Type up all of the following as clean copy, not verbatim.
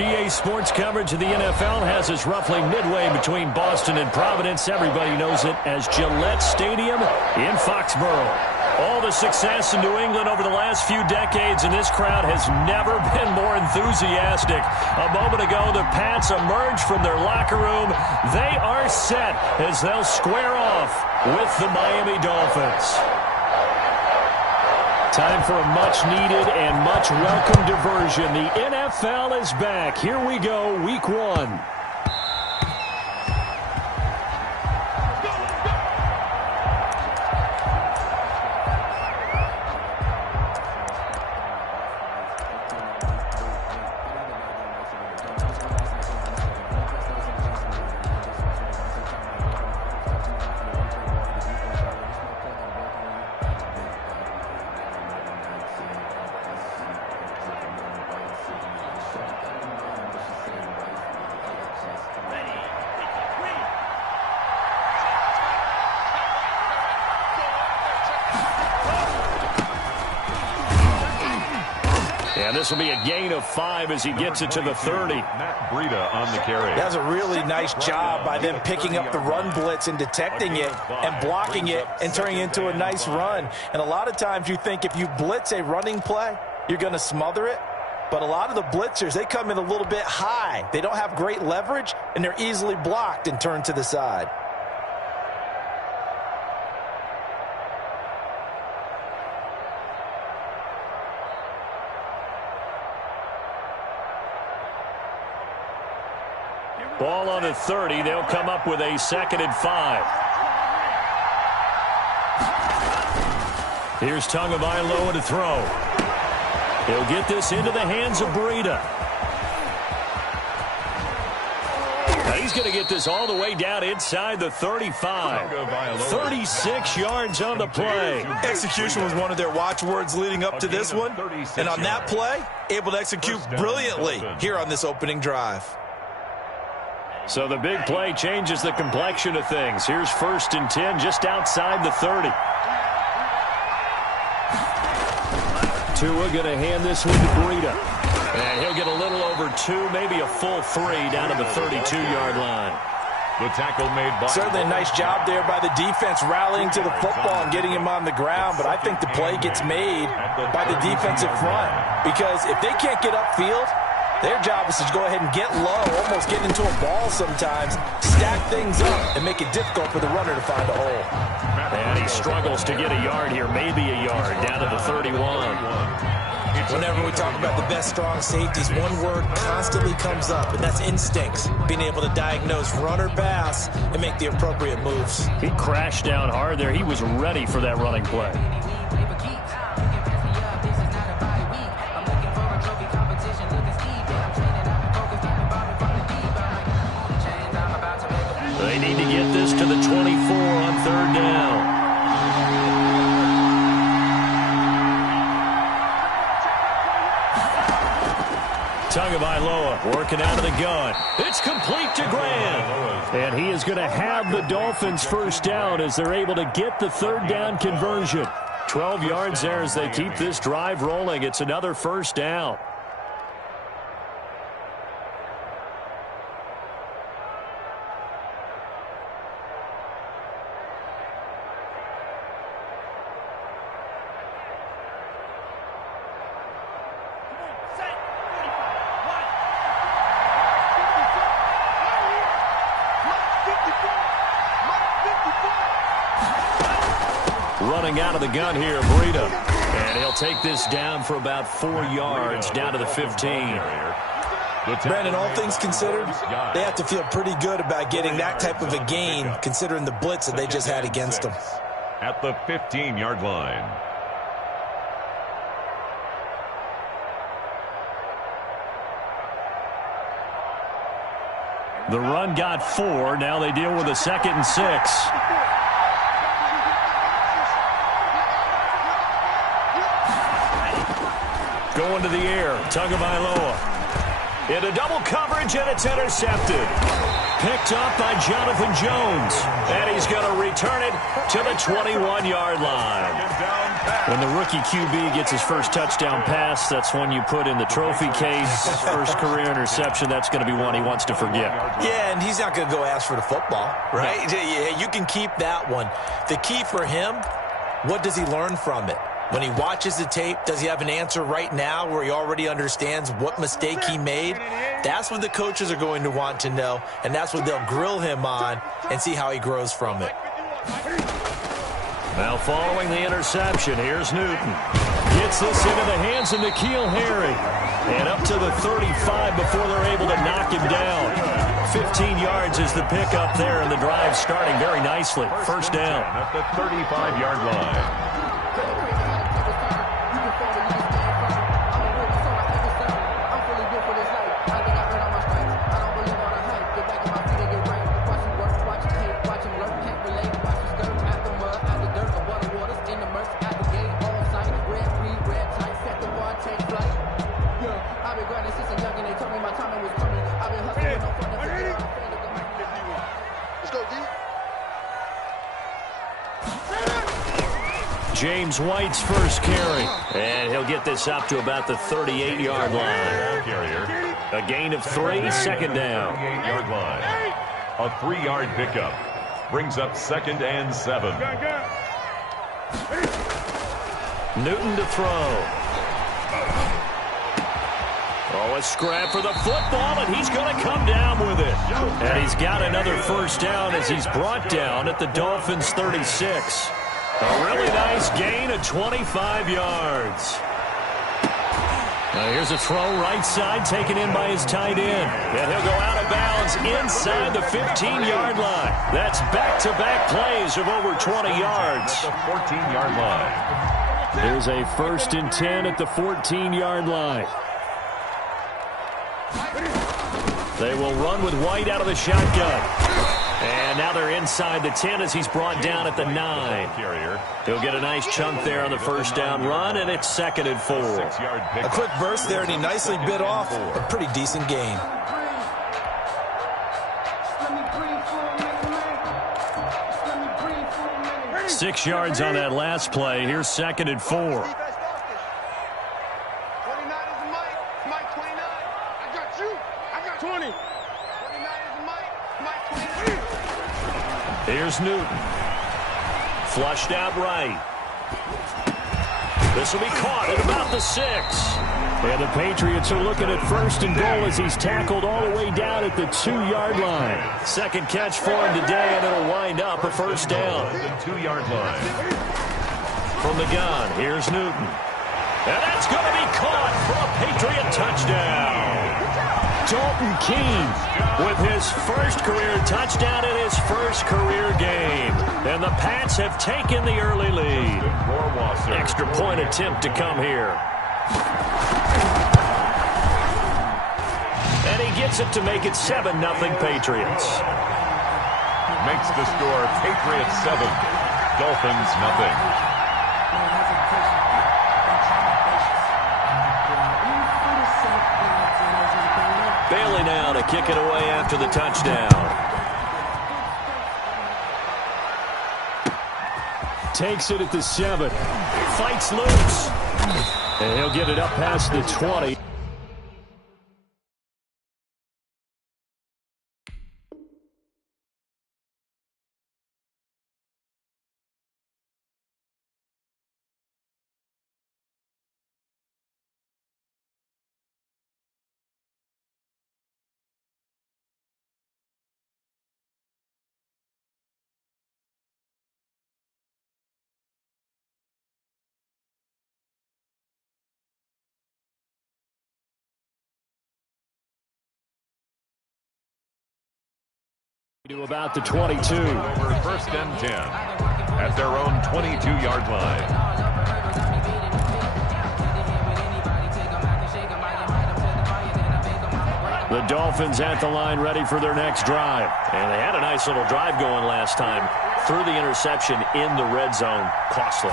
EA Sports coverage of the NFL has us roughly midway between Boston and Providence. Everybody knows it as Gillette Stadium in Foxborough. All the success in New England over the last few decades, and this crowd has never been more enthusiastic. A moment ago, the Pats emerged from their locker room. They are set as they'll square off with the Miami Dolphins. Time for a much-needed and much-welcome diversion. The NFL is back. Here we go, Week 1. And this will be a gain of 5 as he gets it to the 30. Matt Breida on the carry. That was a really nice job by them picking up the run blitz and detecting it and blocking it and turning it into a nice run. And a lot of times you think if you blitz a running play, you're going to smother it. But a lot of the blitzers, they come in a little bit high. They don't have great leverage, and they're easily blocked and turned to the side. Ball on the 30. They'll come up with a 2nd and 5. Here's Tagovailoa to throw. He'll get this into the hands of Breida. Now he's going to get this all the way down inside the 35. 36 yards on the play. Execution was one of their watchwords leading up to this one. And on that play, able to execute brilliantly here on this opening drive. So the big play changes the complexion of things. Here's 1st and 10 just outside the 30. Tua going to hand this one to Breida. And he'll get a little over 2, maybe a full 3 down to the 32-yard line. The tackle made by... Certainly a nice job there by the defense rallying to the football and getting him on the ground. But I think the play gets made by the defensive front. Because if they can't get upfield, their job is to go ahead and get low, almost get into a ball sometimes, stack things up, and make it difficult for the runner to find a hole. And he struggles to get a yard here, maybe a yard, down to the 31. Whenever we talk about the best strong safeties, one word constantly comes up, and that's instincts, being able to diagnose run or pass and make the appropriate moves. He crashed down hard there. He was ready for that running play. They need to get this to the 24 on 3rd down. Tagovailoa working out of the gun. It's complete to Graham. And he is going to have the Dolphins 1st down as they're able to get the 3rd down conversion. 12 yards there as they keep this drive rolling. It's another 1st down. Running out of the gun here, Breida. And he'll take this down for about 4 yards, down to the 15. Brandon, all things considered, they have to feel pretty good about getting that type of a gain, considering the blitz that they just had against them. At the 15-yard line. The run got 4. Now they deal with a 2nd and 6. Going to the air, Tagovailoa. Into double coverage, and it's intercepted. Picked up by Jonathan Jones. And he's going to return it to the 21-yard line. When the rookie QB gets his first touchdown pass, that's when you put in the trophy case. First career interception, that's going to be one he wants to forget. Yeah, and he's not going to go ask for the football, right? Yeah, you can keep that one. The key for him, what does he learn from it? When he watches the tape, does he have an answer right now where he already understands what mistake he made? That's what the coaches are going to want to know, and that's what they'll grill him on and see how he grows from it. Now following the interception, here's Newton. Gets this into the hands of N'Keal Harry. And up to the 35 before they're able to knock him down. 15 yards is the pickup there, and the drive starting very nicely. First down. At the 35-yard line. James White's first carry. And he'll get this up to about the 38-yard line. A gain of 3, second down. 38-yard line. A 3-yard pickup. Brings up 2nd and 7. Newton to throw. Oh, a scrap for the football, and he's going to come down with it. And he's got another first down as he's brought down at the Dolphins' 36. A really nice gain of 25 yards. Now here's a throw right side taken in by his tight end. And he'll go out of bounds inside the 15-yard line. That's back-to-back plays of over 20 yards. At the 14-yard line. Here's a 1st and 10 at the 14-yard line. They will run with White out of the shotgun. And now they're inside the 10 as he's brought down at the 9. He'll get a nice chunk there on the first down run, and it's 2nd and 4. A quick burst there, and he nicely bit off a pretty decent gain. Six yards on that last play. Here's 2nd and 4. Here's Newton. Flushed out right. This will be caught at about the 6. And the Patriots are looking at 1st and goal as he's tackled all the way down at the 2-yard line. Second catch for him today, and it'll wind up a first down. The 2-yard line. From the gun, here's Newton. And that's going to be caught for a Patriot touchdown. Dalton Keene with his first career touchdown in his first career game. And the Pats have taken the early lead. Extra point attempt to come here. And he gets it to make it 7-0 Patriots. Makes the score Patriots 7, Dolphins 0. Bailey now to kick it away after the touchdown. Takes it at the 7. Fights loose. And he'll get it up past the 20. To about the 22. Over 1st and 10 at their own 22-yard line. The Dolphins at the line ready for their next drive. And they had a nice little drive going last time. Threw the interception in the red zone. Costly.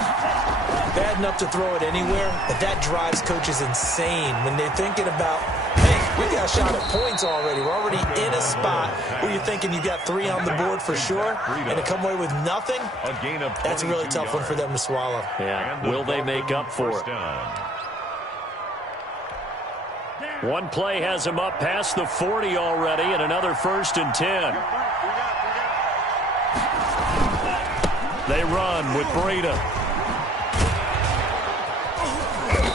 Bad enough to throw it anywhere, but that drives coaches insane when they're thinking about, hey, We got a shot at points already. We're already in a spot where you're thinking you got 3 on the board for sure, and to come away with nothing, that's a really tough one for them to swallow. Yeah, will they make up for it? One play has him up past the 40 already, and another 1st and 10. They run with Breida.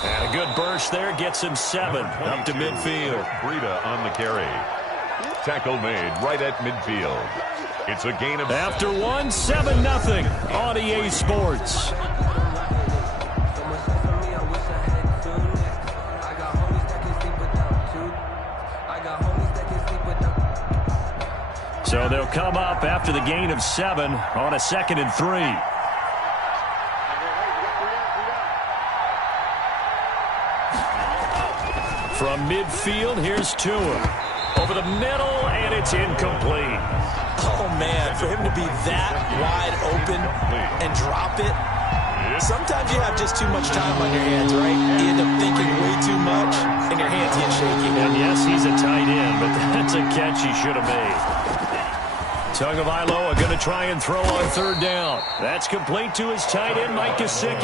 And a good burst there gets him 7 up to midfield. Breida on the carry. Tackle made right at midfield. It's a gain of... After 1, 7-0 on EA Sports. So they'll come up after the gain of 7 on a 2nd and 3. From midfield, here's Tua. Over the middle, and it's incomplete. Oh, man, for him to be that wide open and drop it, sometimes you have just too much time on your hands, right? You end up thinking way too much, and your hands get shaky. And yes, he's a tight end, but that's a catch he should have made. Tagovailoa going to try and throw on 3rd down. That's complete to his tight end, Mike Gesicki.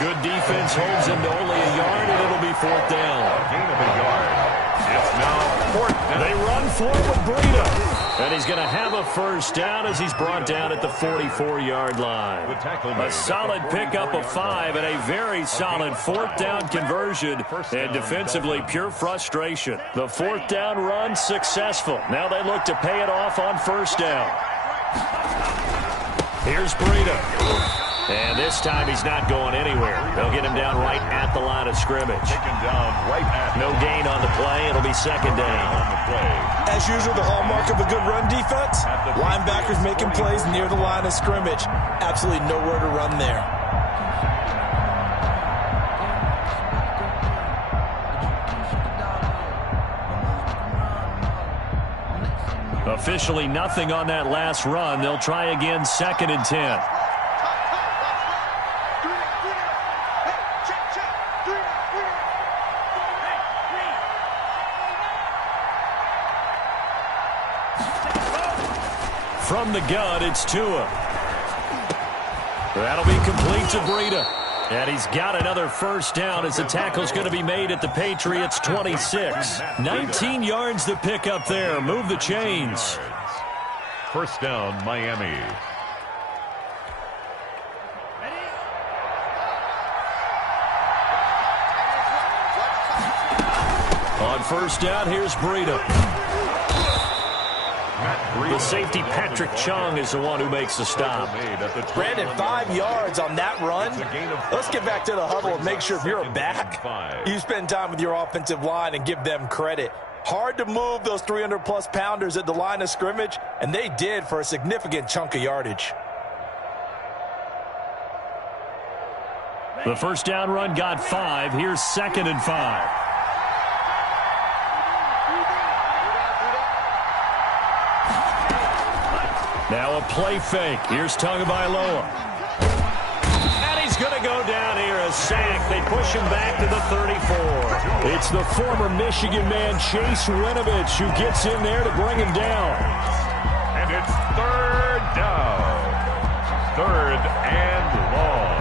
Good defense holds him to only a yard, and it'll be 4th down. Gain of a yard. It's now 4th down. They run for it with Breida. And he's going to have a 1st down as he's brought down at the 44-yard line. A solid pickup of 5 and a very solid 4th down conversion. And defensively, pure frustration. The 4th down run successful. Now they look to pay it off on 1st down. Here's Breida. And this time he's not going anywhere. They'll get him down right at the line of scrimmage. Taken down right at no gain on the play. It'll be 2nd down. As usual, the hallmark of a good run defense, linebackers making plays near the line of scrimmage. Absolutely nowhere to run there. Officially nothing on that last run. They'll try again, 2nd and 10. From the gun, it's Tua. That'll be complete to Breida. And he's got another 1st down as the tackle's going to be made at the Patriots' 26. 19 yards to pick up there. Move the chains. 1st down, Miami. On 1st down, here's Breida. The safety, Patrick Chung, is the one who makes the stop. Brandon, 5 yards on that run. Let's get back to the huddle and make sure if you're a back, you spend time with your offensive line and give them credit. Hard to move those 300-plus pounders at the line of scrimmage, and they did for a significant chunk of yardage. The 1st down run got 5. Here's 2nd and 5. Now a play fake. Here's Tagovailoa. And he's going to go down here, a sack. They push him back to the 34. It's the former Michigan man, Chase Winovich, who gets in there to bring him down. And it's 3rd down. 3rd and long.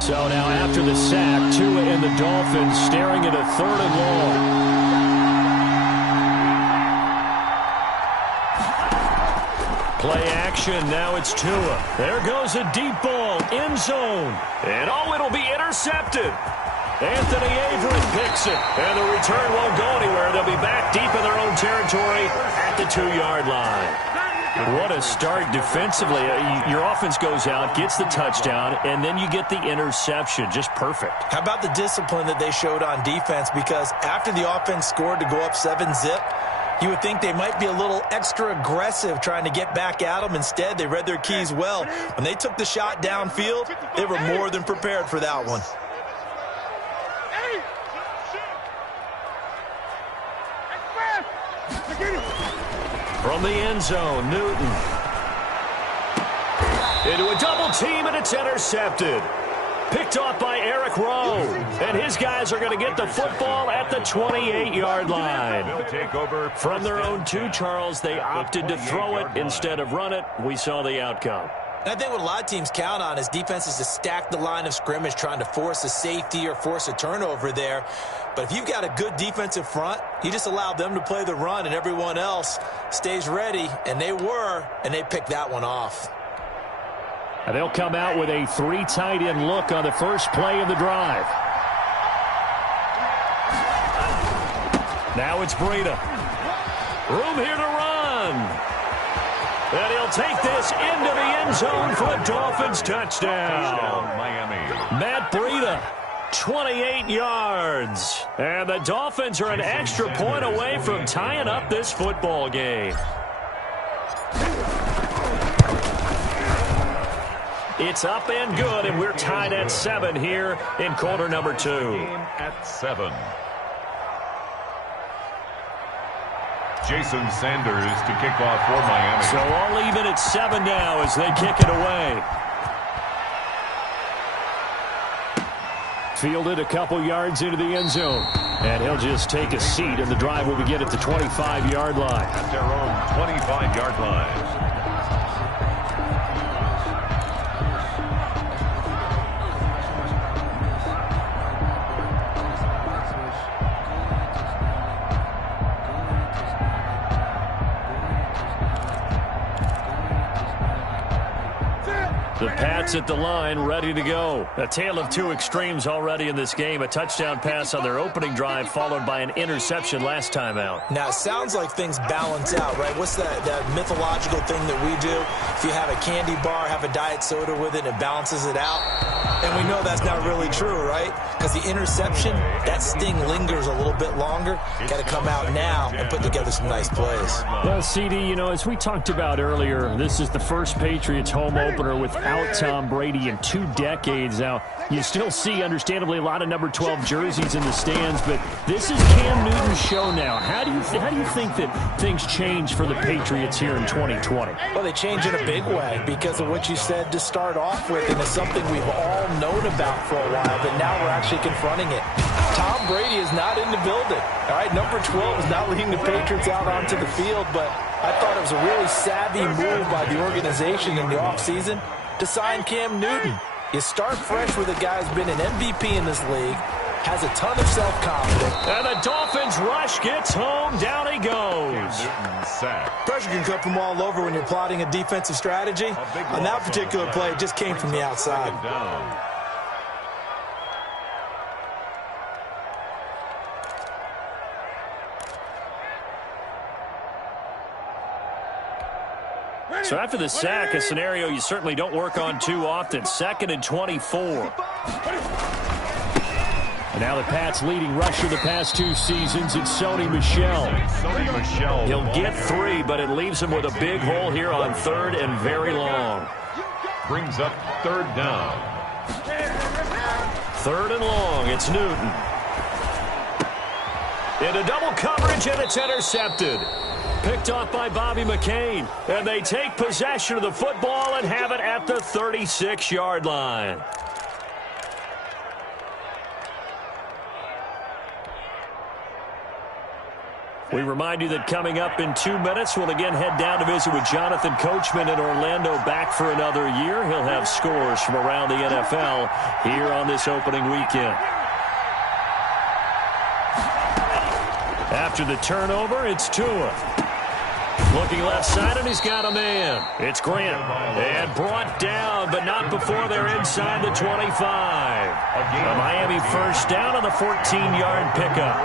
So now after the sack, Tua and the Dolphins staring at a 3rd and long. Play action, now it's Tua. There goes a deep ball, end zone. And oh, it'll be intercepted. Anthony Averett picks it. And the return won't go anywhere. They'll be back deep in their own territory at the 2-yard line. What a start defensively. Your offense goes out, gets the touchdown, and then you get the interception. Just perfect. How about the discipline that they showed on defense? Because after the offense scored to go up 7-zip, you would think they might be a little extra aggressive trying to get back at them. Instead, they read their keys well. When they took the shot downfield, they were more than prepared for that one. From the end zone, Newton. Into a double team, and it's intercepted. Picked off by Eric Rowe. And his guys are going to get the football at the 28-yard line. From their own 2, Charles, they opted to throw it instead of run it. We saw the outcome. And I think what a lot of teams count on is defenses to stack the line of scrimmage, trying to force a safety or force a turnover there. But if you've got a good defensive front, you just allow them to play the run, and everyone else stays ready. And they were, and they picked that one off. And they'll come out with a 3 tight end look on the first play of the drive. Now it's Breida. Room here to run. And he'll take this into the end zone for the Dolphins touchdown. Matt Breida, 28 yards. And the Dolphins are an extra point away from tying up this football game. It's up and good, and we're tied at 7 here in quarter number 2. At 7. Jason Sanders to kick off for Miami. So all even at 7 now as they kick it away. Fielded a couple yards into the end zone. And he'll just take a seat, and the drive will begin at the 25-yard line. At their own 25-yard line. The Pats at the line, ready to go. A tale of 2 extremes already in this game. A touchdown pass on their opening drive, followed by an interception last time out. Now, it sounds like things balance out, right? What's that mythological thing that we do? If you have a candy bar, have a diet soda with it, it balances it out. And we know that's not really true, right? Because the interception, that sting lingers a little bit longer. Got to come out now and put together some nice plays. Well, CD, you know, as we talked about earlier, this is the first Patriots home opener without Tom Brady in 2 decades. Now, you still see, understandably, a lot of number 12 jerseys in the stands, but this is Cam Newton's show now. How do you think that things change for the Patriots here in 2020? Well, they change in a big way because of what you said to start off with, and it's something we've all known about for a while, but now we're actually confronting it. Tom Brady is not in the building. All right, number 12 is not leading the Patriots out onto the field, but I thought it was a really savvy move by the organization in the offseason to sign Cam Newton. You start fresh with a guy who's been an MVP in this league, has a ton of self-confidence. And the Dolphins rush gets home. Down he goes. Pressure can come from all over when you're plotting a defensive strategy. On that particular play, it just came from the outside. So after the sack, a scenario you certainly don't work on too often. 2nd and 24. And now the Pats' leading rusher the past 2 seasons, it's Sony Michel. He'll get 3, but it leaves him with a big hole here on 3rd and very long. Brings up 3rd down. 3rd and long, it's Newton. Into double coverage, and it's intercepted. Picked off by Bobby McCain. And they take possession of the football and have it at the 36-yard line. We remind you that coming up in 2 minutes, we'll again head down to visit with Jonathan Coachman in Orlando, back for another year. He'll have scores from around the NFL here on this opening weekend. After the turnover, it's Tua. Looking left side, and he's got a man. It's Grant. And brought down, but not before they're inside the 25. A Miami first down on the 14-yard pickup.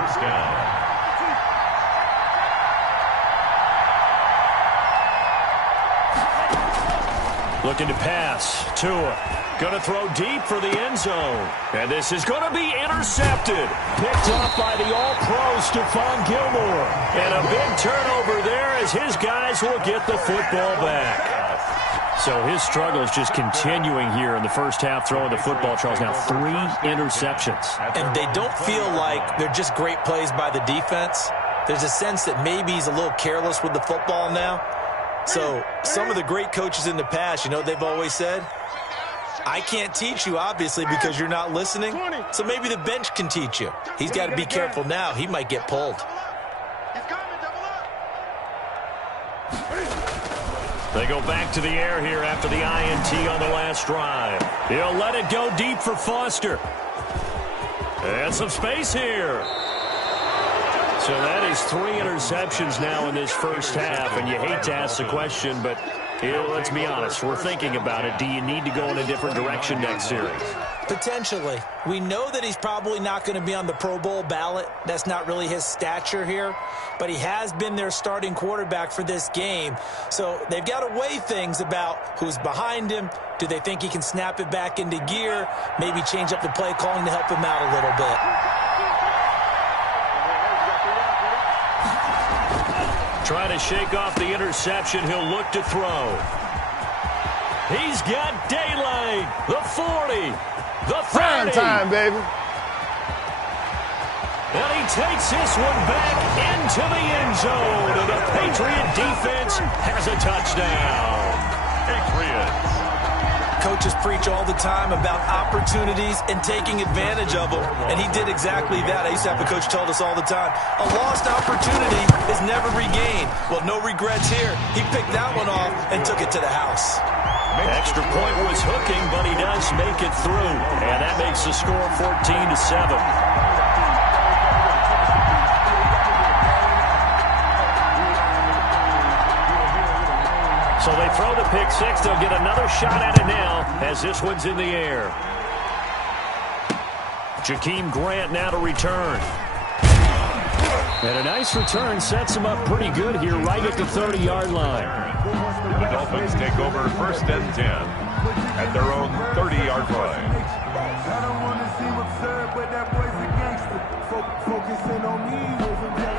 Looking to pass. Tua going to throw deep for the end zone. And this is going to be intercepted. Picked off by the all-pro Stephon Gilmore. And a big turnover there as his guys will get the football back. So his struggle is just continuing here in the first half, throwing the football, Charles. Now 3 interceptions. And they don't feel like they're just great plays by the defense. There's a sense that maybe he's a little careless with the football now. So some of the great coaches in the past, you know, they've always said, I can't teach you, obviously, because you're not listening. So maybe the bench can teach you. He's got to be careful now. He might get pulled. They go back to the air here after the INT on the last drive. He'll let it go deep for Foster. And some space here. So that is 3 interceptions now in this first half, and you hate to ask the question, but let's be honest, we're thinking about it. Do you need to go in a different direction next series? Potentially. We know that he's probably not going to be on the Pro Bowl ballot. That's not really his stature here, but he has been their starting quarterback for this game. So they've got to weigh things about who's behind him. Do they think he can snap it back into gear? Maybe change up the play calling to help him out a little bit. Trying to shake off the interception. He'll look to throw. He's got daylight. The 40. The 30. Prime time, baby. And he takes this one back into the end zone. And the Patriot defense has a touchdown. Patriots. Coaches preach all the time about opportunities and taking advantage of them, and he did exactly that. I used to have a coach tell us all the time, a lost opportunity is never regained. Well, no regrets here. He picked that one off and took it to the house. Extra point was hooking, but he does make it through, and that makes the score 14-7. So they throw the pick six. They'll get another shot at it now as this one's in the air. Jakeem Grant now to return. And a nice return sets him up pretty good here right at the 30-yard line. The Dolphins take over 1st and 10 at their own 30-yard line. I don't want to seem absurd, but that boy's a gangster. Focusing on me.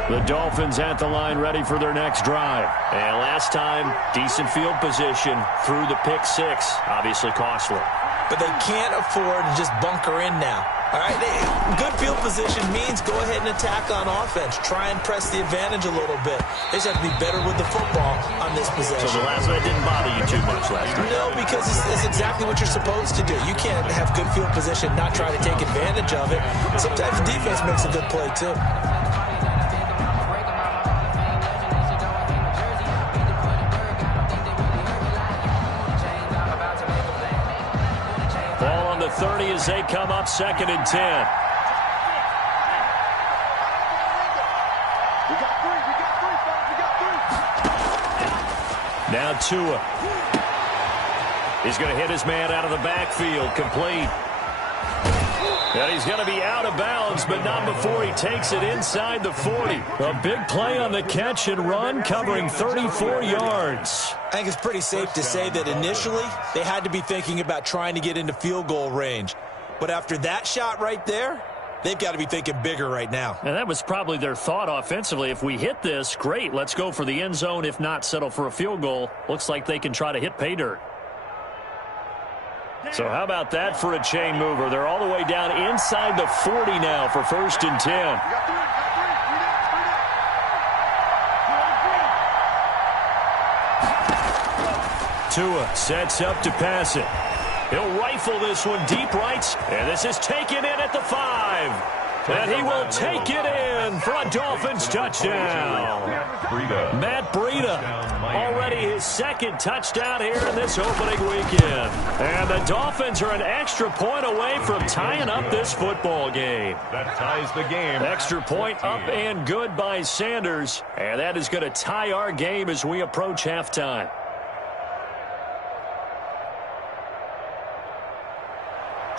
The Dolphins at the line ready for their next drive. And last time, decent field position through the pick six. Obviously costly. But they can't afford to just bunker in now. All right, good field position means go ahead and attack on offense. Try and press the advantage a little bit. They just have to be better with the football on this possession. So the last one didn't bother you too much last time? No, because it's exactly what you're supposed to do. You can't have good field position, not try to take advantage of it. Sometimes the defense makes a good play, too. Ball on the 30 as they come up 2nd and 10. Now Tua. He's going to hit his man out of the backfield. Complete. And he's going to be out of bounds, but not before he takes it inside the 40. A big play on the catch and run, covering 34 yards. I think it's pretty safe to say that initially they had to be thinking about trying to get into field goal range. But after that shot right there, they've got to be thinking bigger right now. And that was probably their thought offensively. If we hit this, great, let's go for the end zone. If not, settle for a field goal. Looks like they can try to hit pay dirt. So how about that for a chain mover? They're all the way down inside the 40 now for 1st and 10. Tua sets up to pass it. He'll rifle this one deep right, and this is taken in at the 5. And he will take it in for a Dolphins touchdown. Matt Breida, already his 2nd touchdown here in this opening weekend. And the Dolphins are an extra point away from tying up this football game. That ties the game. Extra point up and good by Sanders. And that is going to tie our game as we approach halftime.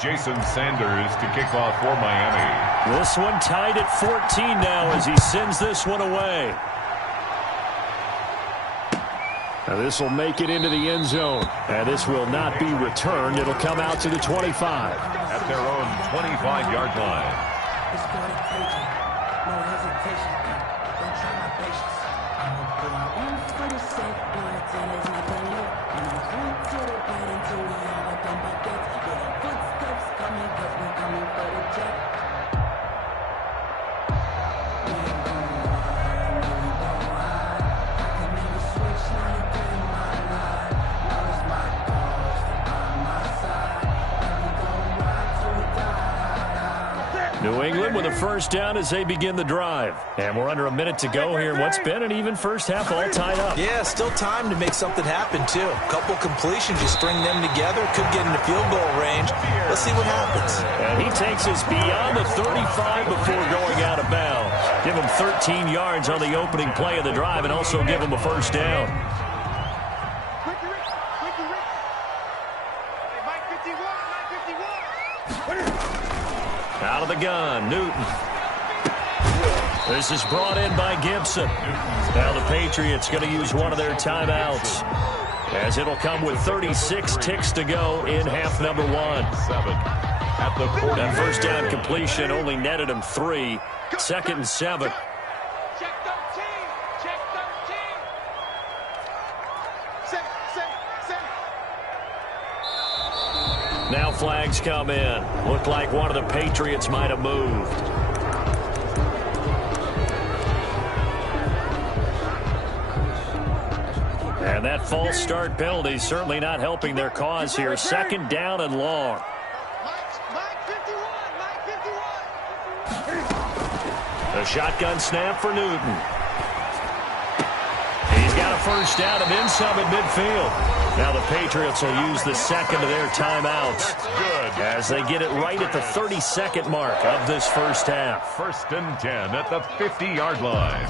Jason Sanders to kick off for Miami. This one tied at 14 now as he sends this one away. Now this will make it into the end zone. And this will not be returned. It'll come out to the 25. At their own 25-yard line. No hesitation. Don't try my patience. I'm gonna put our arms for the sake, boy, till there's nothing left. And I'm going to the bed until we all are done back. Footsteps coming, 'cause we coming for the jet. We ain't gonna ride, no, we gon' ride. I can never switch, now you with a first down as they begin the drive. And we're under a minute to go here. What's been an even first half, all tied up. Yeah, still time to make something happen, too. A couple completions, you string them together, could get into field goal range. Let's see what happens. And he takes us beyond the 35 before going out of bounds. Give him 13 yards on the opening play of the drive and also give him a first down. Out of the gun, Newton. This is brought in by Gibson. Now the Patriots going to use one of their timeouts, as it'll come with 36 ticks to go in half number one. That first down completion only netted him 3. 2nd and 7. Now flags come in. Looked like one of the Patriots might have moved. And that false start penalty certainly not helping their cause here. 2nd down and long. The shotgun snap for Newton. He's got a first down and then some at midfield. Now the Patriots will use the second of their timeouts as they get it right at the 32nd mark of this first half. 1st and 10 at the 50-yard line.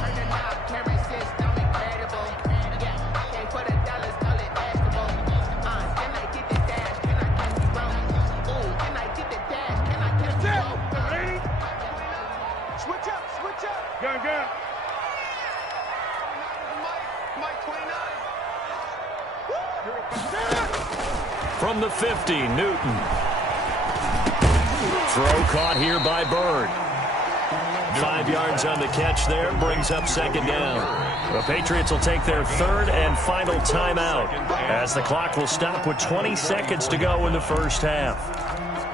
From the 50, Newton. Throw caught here by Bird. 5 yards on the catch there, brings up 2nd down. The Patriots will take their 3rd and final timeout as the clock will stop with 20 seconds to go in the first half.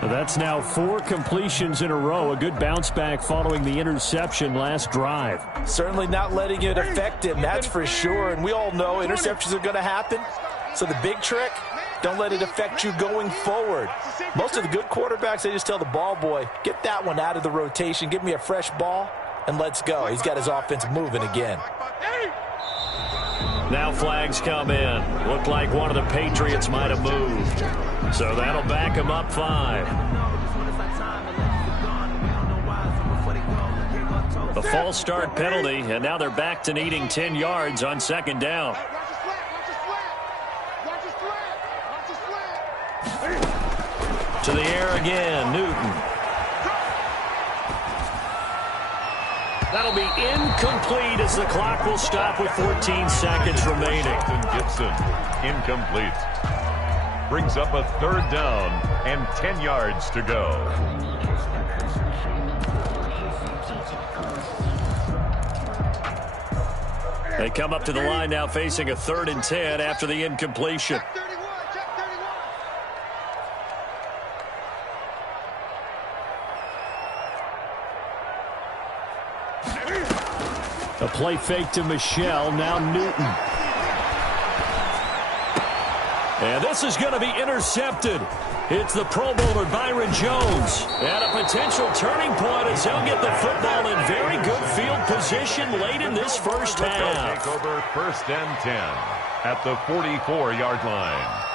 That's now 4 completions in a row. A good bounce back following the interception last drive. Certainly not letting it affect him, that's for sure. And we all know interceptions are going to happen. So the big trick, don't let it affect you going forward. Most of the good quarterbacks, they just tell the ball boy, get that one out of the rotation, give me a fresh ball, and let's go. He's got his offense moving again. Now flags come in. Looked like one of the Patriots might have moved. So that'll back him up 5. The false start penalty, and now they're back to needing 10 yards on 2nd down. To the air again, Newton. That'll be incomplete as the clock will stop with 14 seconds remaining. Gibson, incomplete. Brings up a 3rd down and 10 yards to go. They come up to the line now facing a 3rd and 10 after the incompletion. A play fake to Michelle, now Newton. And this is going to be intercepted. It's the Pro Bowler Byron Jones. And a potential turning point as he'll get the football in very good field position late in this first half. Take over 1st and 10 at the 44-yard line.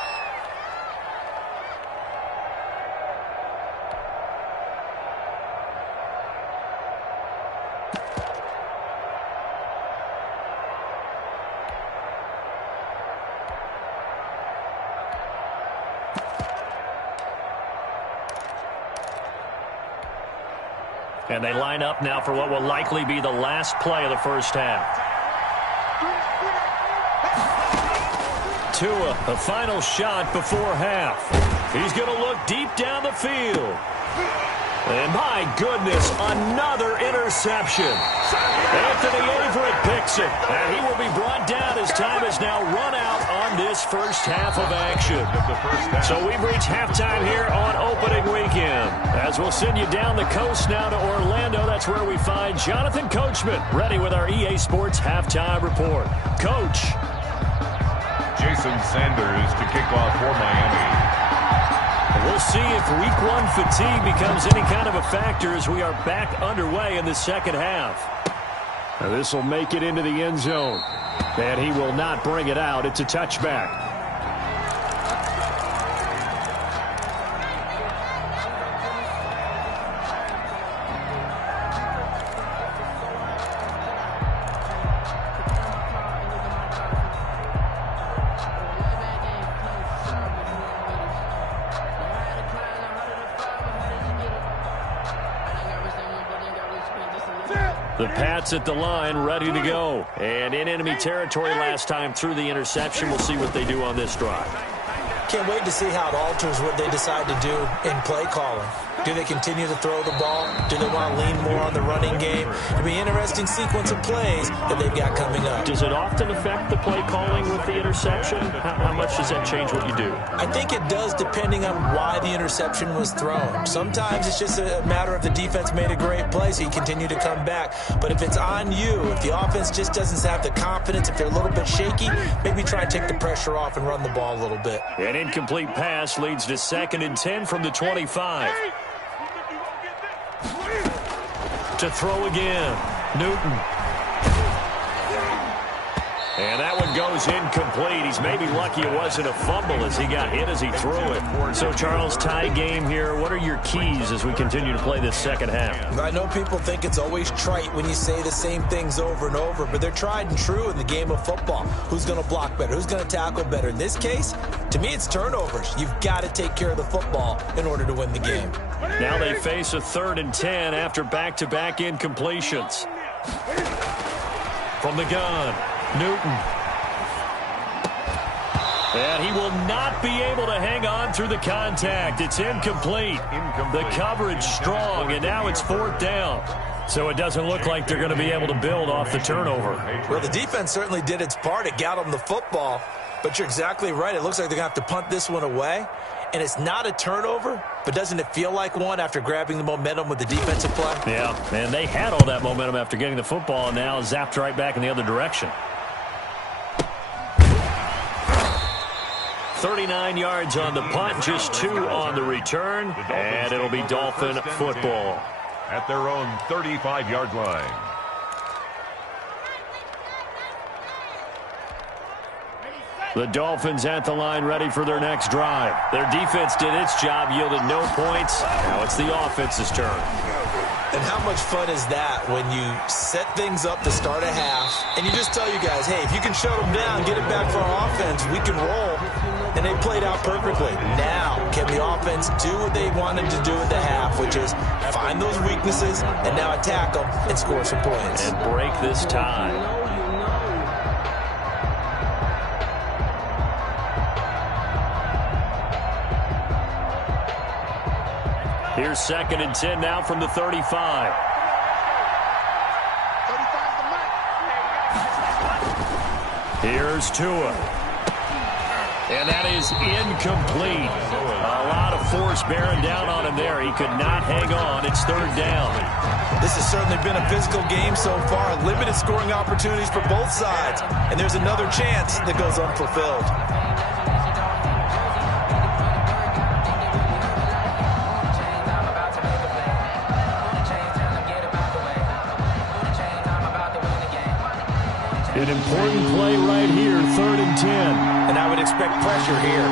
And they line up now for what will likely be the last play of the first half. Tua, a final shot before half. He's going to look deep down the field. And my goodness, another interception. Anthony Averett picks it. And he will be brought down as time has now run out on this first half of action. So we've reached halftime here on opening weekend. As we'll send you down the coast now to Orlando, that's where we find Jonathan Coachman ready with our EA Sports halftime report. Coach. Jason Sanders to kick off for Miami. We'll see if week one fatigue becomes any kind of a factor as we are back underway in the second half. Now this will make it into the end zone. And he will not bring it out. It's a touchback. The Pats at the line, ready to go. And in enemy territory last time through the interception. We'll see what they do on this drive. Can't wait to see how it alters what they decide to do in play calling. Do they continue to throw the ball? Do they want to lean more on the running game? It'll be an interesting sequence of plays that they've got coming up. Does it often affect the play calling with the interception? How much does that change what you do? I think it does, depending on why the interception was thrown. Sometimes it's just a matter of the defense made a great play, so you continue to come back. But if it's on you, if the offense just doesn't have the confidence, if they're a little bit shaky, maybe try and take the pressure off and run the ball a little bit. An incomplete pass leads to 2nd and 10 from the 25. To throw again, Newton. And that one goes incomplete. He's maybe lucky it wasn't a fumble as he got hit as he threw it. So, Charles, tie game here. What are your keys as we continue to play this second half? I know people think it's always trite when you say the same things over and over, but they're tried and true in the game of football. Who's going to block better? Who's going to tackle better? In this case, to me, it's turnovers. You've got to take care of the football in order to win the game. Now they face a 3rd and 10 after back-to-back incompletions. From the gun, Newton. And he will not be able to hang on through the contact. It's incomplete. The coverage strong, and now it's 4th down. So it doesn't look like they're going to be able to build off the turnover. Well, the defense certainly did its part. It got them the football. But you're exactly right. It looks like they're going to have to punt this one away. And it's not a turnover, but doesn't it feel like one after grabbing the momentum with the defensive play? Yeah, and they had all that momentum after getting the football, and now zapped right back in the other direction. 39 yards on the punt, just 2 on the return, and it'll be Dolphin football. At their own 35-yard line. The Dolphins at the line ready for their next drive. Their defense did its job, yielded no points. Now it's the offense's turn. And how much fun is that when you set things up to start a half and you just tell you guys, hey, if you can shut them down, get it back for our offense, we can roll. And they played out perfectly. Now, can the offense do what they wanted to do at the half, which is find those weaknesses and now attack them and score some points. And break this tie. Here's 2nd and 10 now from the 35. Here's Tua. And that is incomplete. A lot of force bearing down on him there. He could not hang on. It's 3rd down. This has certainly been a physical game so far. Limited scoring opportunities for both sides. And there's another chance that goes unfulfilled. An important play right here, 3rd and 10. And I would expect pressure here.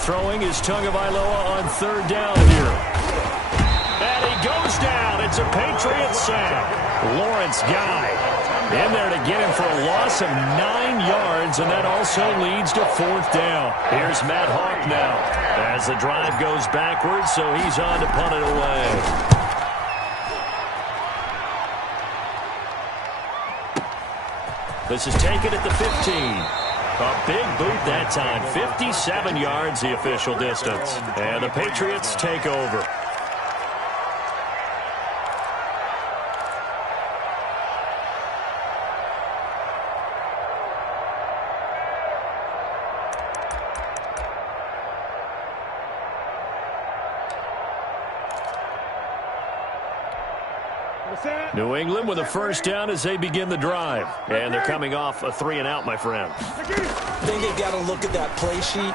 Throwing is Tagovailoa on 3rd down here. And he goes down. It's a Patriot sack. Lawrence Guy in there to get him for a loss of 9 yards, and that also leads to 4th down. Here's Matt Hawk now as the drive goes backwards, so he's on to punt it away. This is taken at the 15. A big boot that time. 57 yards the official distance. And the Patriots take over. New England with a first down as they begin the drive. And they're coming off a 3-and-out, my friend. I think they've got to look at that play sheet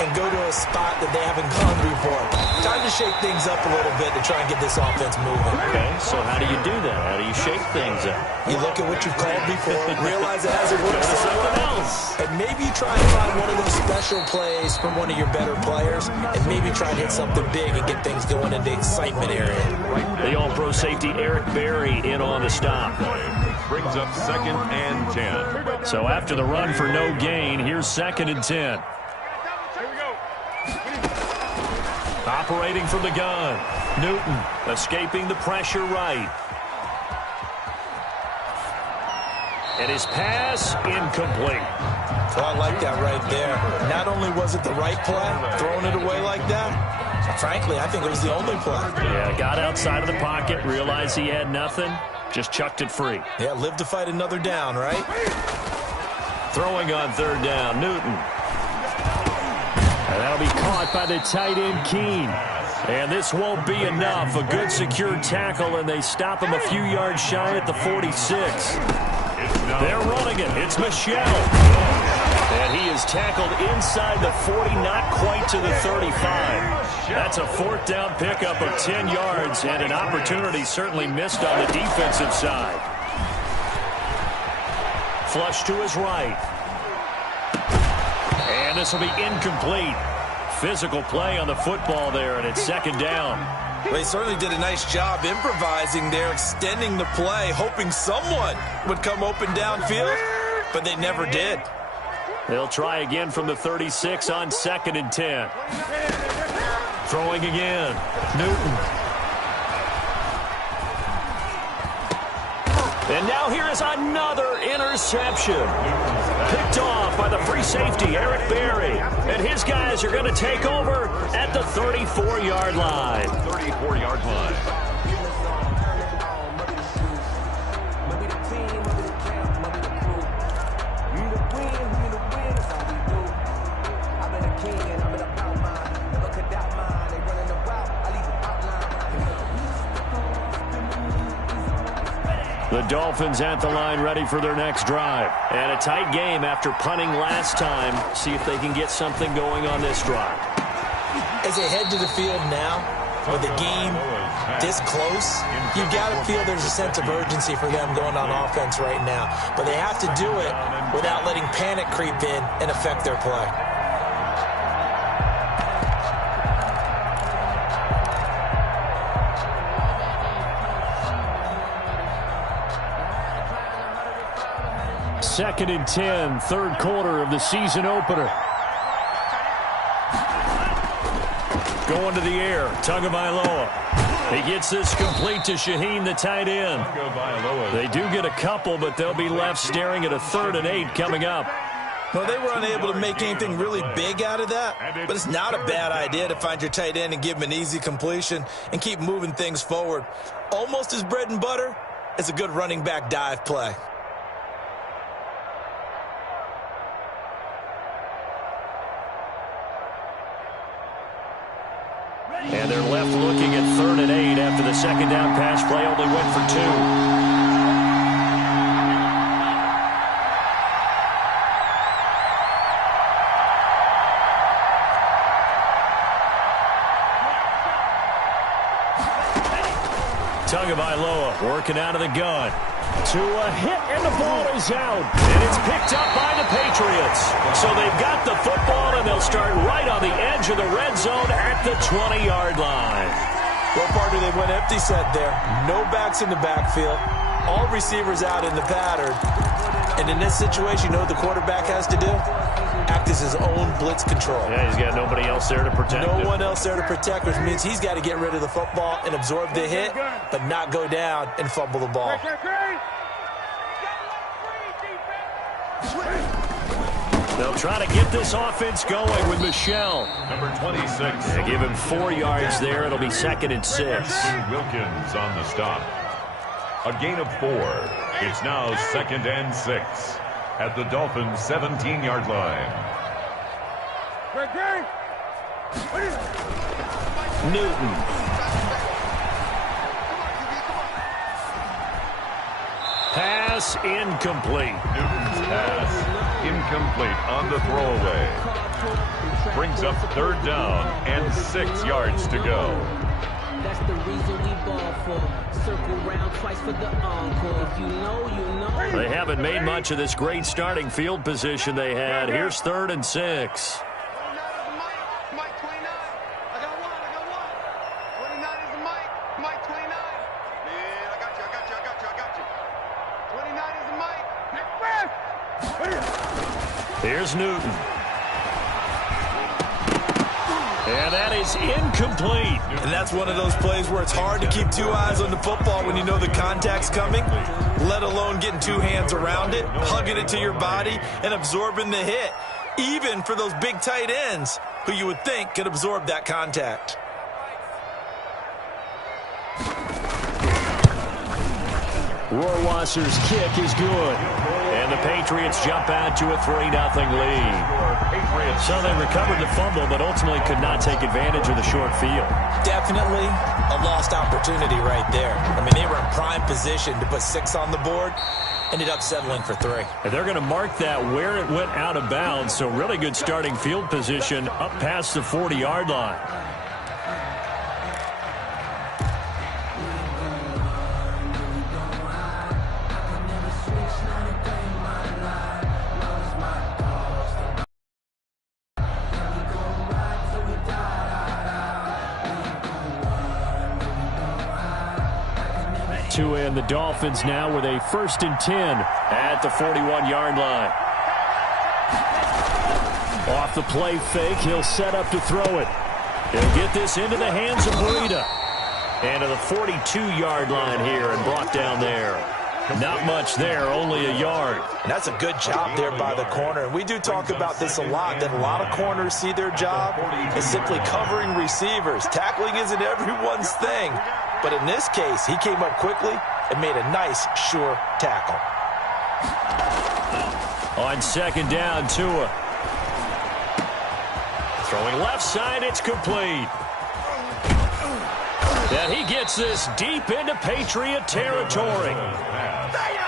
and go to a spot that they haven't gone before. Time to shake things up a little bit to try and get this offense moving. Okay, so how do you do that? How do you shake things up? You look at what you've called before, realize it hasn't worked so well, and maybe you try and find one of those special plays from one of your better players, and maybe try and hit something big and get things going in the excitement area. The all-pro safety Eric Berry in on the stop. Brings up 2nd and 10. So after the run for no gain, here's 2nd and 10. Operating from the gun. Newton escaping the pressure right. And his pass incomplete. So I like that right there. Not only was it the right play, throwing it away like that, frankly, I think it was the only play. Yeah, got outside of the pocket, realized he had nothing, just chucked it free. Yeah, live to fight another down, right? Throwing on 3rd down, Newton. And that'll be caught by the tight end, Keene. And this won't be enough. A good secure tackle, and they stop him a few yards shy at the 46. They're running it. It's Michel. And he is tackled inside the 40, not quite to the 35. That's a 4th down pickup of 10 yards, and an opportunity certainly missed on the defensive side. Flush to his right. And this will be incomplete. Physical play on the football there, and it's 2nd down. Well, they certainly did a nice job improvising there, extending the play, hoping someone would come open downfield, but they never did. They'll try again from the 36 on 2nd and 10. Throwing again. Newton. And now here is another interception. Picked off by the free safety, Eric Berry. And his guys are going to take over at the 34-yard line. 34-yard line. The Dolphins at the line ready for their next drive. And a tight game after punting last time. See if they can get something going on this drive. As they head to the field now, with the game this close, you've got to feel there's a sense of urgency for them going on offense right now. But they have to do it without letting panic creep in and affect their play. Second and 10, 3rd quarter of the season opener. Going to the air, Tagovailoa. He gets this complete to Shaheen, the tight end. They do get a couple, but they'll be left staring at a 3rd and 8 coming up. Well, they were unable to make anything really big out of that, but it's not a bad idea to find your tight end and give him an easy completion and keep moving things forward. Almost as bread and butter as a good running back dive play. And they're left looking at 3rd and 8 after the 2nd down pass play only went for 2. Tagovailoa working out of the gun. To a hit, and the ball is out. And it's picked up by the Patriots. So they've got the football, and they'll start right on the edge of the red zone at the 20-yard line. Well, partner, they went empty set there. No backs in the backfield. All receivers out in the pattern. And in this situation, you know what the quarterback has to do? Act as his own blitz control. Yeah, he's got nobody else there to protect him. No one else there to protect, which means he's got to get rid of the football and absorb the hit, but not go down and fumble the ball. They'll try to get this offense going with Michel. Number 26. They give him 4 yards there. It'll be 2nd and 6. Wilkins on the stop. A gain of 4. It's now 2nd and 6 at the Dolphins' 17-yard line. Newton. pass incomplete. Newton's pass incomplete on the throwaway. Brings up third down and 6 yards to go. That's the reason we ball for. Circle round twice for the encore. If you know, you know. They haven't made much of this great starting field position they had. Here's 3rd and 6. Here's Newton. And that is incomplete. And that's one of those plays where it's hard to keep 2 eyes on the football when you know the contact's coming, let alone getting 2 hands around it, hugging it to your body, and absorbing the hit, even for those big tight ends who you would think could absorb that contact. Rohrwasser's kick is good. And the Patriots jump out to a 3-0 lead. So they recovered the fumble, but ultimately could not take advantage of the short field. Definitely a lost opportunity right there. I mean, they were in prime position to put 6 on the board. Ended up settling for 3. And they're going to mark that where it went out of bounds. So really good starting field position up past the 40-yard line. And the Dolphins now with a 1st and 10 at the 41-yard line. Off the play fake, he'll set up to throw it. He'll get this into the hands of Breida. And to the 42-yard line here and brought down there. Not much there, only a yard. And that's a good job there by the corner. And we do talk about this a lot, that a lot of corners see their job as simply covering receivers. Tackling isn't everyone's thing. But in this case, he came up quickly and made a nice, sure tackle. On 2nd down, Tua. Throwing left side, it's complete. And he gets this deep into Patriot territory.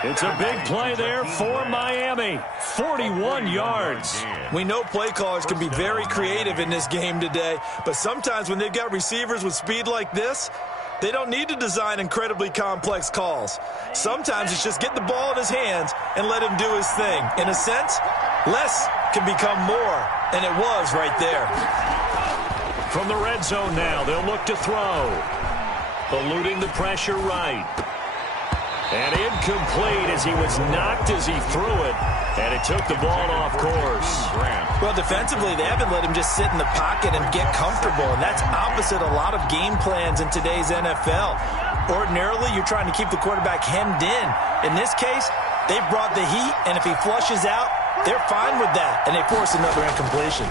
It's a big play there for Miami. 41 yards. We know play callers can be very creative in this game today, but sometimes when they've got receivers with speed like this, they don't need to design incredibly complex calls. Sometimes it's just get the ball in his hands and let him do his thing. In a sense, less can become more, and it was right there. From the red zone now, they'll look to throw. Eluding the pressure right. And incomplete as he was knocked as he threw it. And it took the ball off course. Well, defensively, they haven't let him just sit in the pocket and get comfortable. And that's opposite a lot of game plans in today's NFL. Ordinarily, you're trying to keep the quarterback hemmed in. In this case, they brought the heat, and if he flushes out, they're fine with that. And they force another incompletion.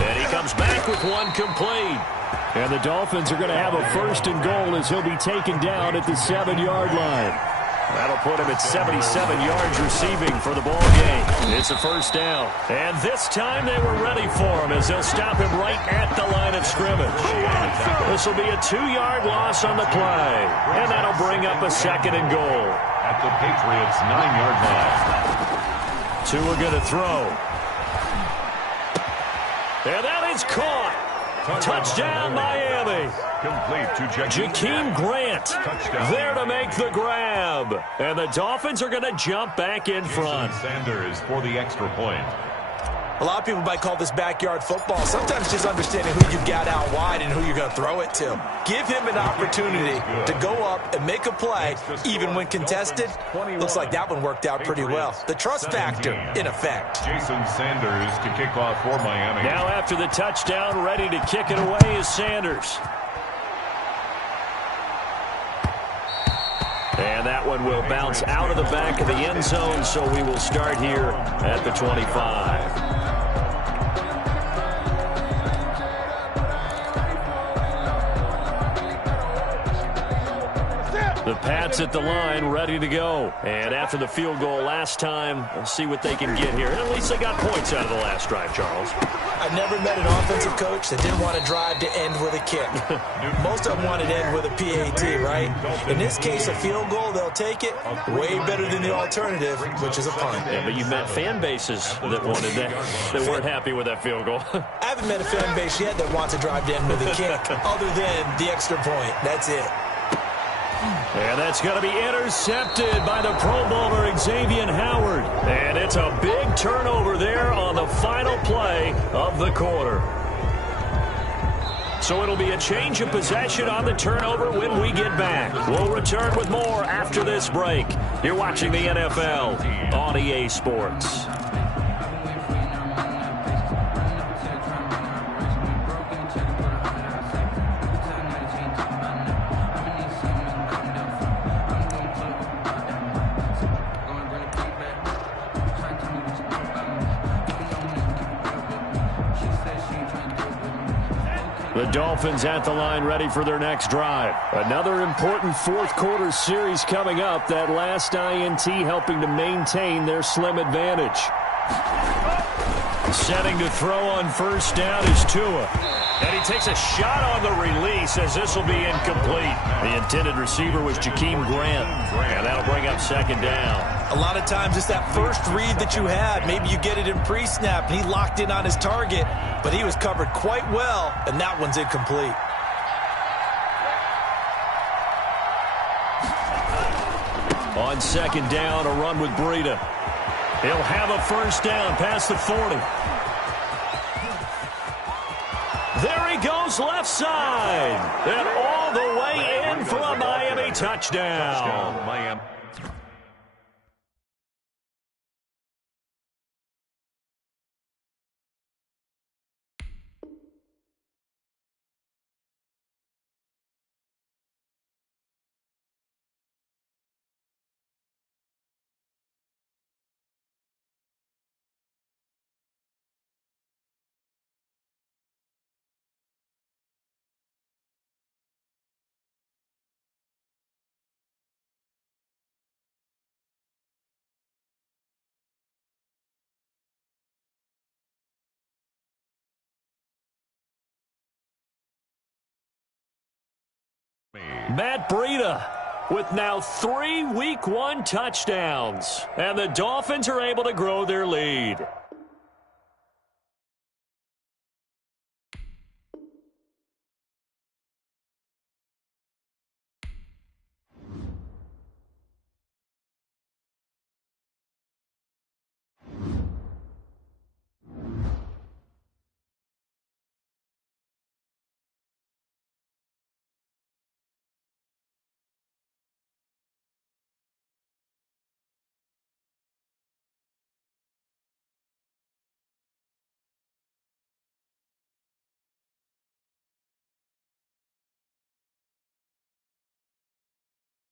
And he comes back with one complete. And the Dolphins are going to have a 1st and goal as he'll be taken down at the 7-yard line. That'll put him at 77 yards receiving for the ball game. It's a 1st down. And this time they were ready for him as they'll stop him right at the line of scrimmage. This will be a 2-yard loss on the play. And that'll bring up a 2nd and goal. At the Patriots' 9-yard line. Tua going to throw. And that is caught. Touchdown, Miami. Complete to Jakeem Grant there to make the grab. And the Dolphins are going to jump back in front. Sanders for the extra point. A lot of people might call this backyard football. Sometimes just understanding who you've got out wide and who you're going to throw it to. Give him an opportunity to go up and make a play, even when contested. Looks like that one worked out pretty well. The trust factor in effect. Jason Sanders to kick off for Miami. Now after the touchdown, ready to kick it away is Sanders. And that one will bounce out of the back of the end zone, so we will start here at the 25. The Pats at the line, ready to go. And after the field goal last time, we'll see what they can get here. And at least they got points out of the last drive, Charles. I've never met an offensive coach that didn't want to drive to end with a kick. Most of them wanted to end with a PAT, right? In this case, a field goal, they'll take it. Way better than the alternative, which is a punt. Yeah, but you've met fan bases that wanted that, that weren't happy with that field goal. I haven't met a fan base yet that wants to drive to end with a kick, other than the extra point. That's it. And that's going to be intercepted by the Pro Bowler Xavier Howard. And it's a big turnover there on the final play of the quarter. So it'll be a change of possession on the turnover when we get back. We'll return with more after this break. You're watching the NFL on EA Sports. The Dolphins at the line ready for their next drive. Another important fourth quarter series coming up. That last INT helping to maintain their slim advantage. Setting to throw on first down is Tua. And he takes a shot on the release as this will be incomplete. The intended receiver was Jakeem Grant. And that'll bring up second down. A lot of times it's that first read that you had. Maybe you get it in pre-snap, and he locked in on his target, but he was covered quite well, and that one's incomplete. On second down, a run with Breida. He'll have a first down past the 40. There he goes left side. And all the way in for a Miami touchdown. Miami. Matt Breida with now 3 Week 1 touchdowns. And the Dolphins are able to grow their lead.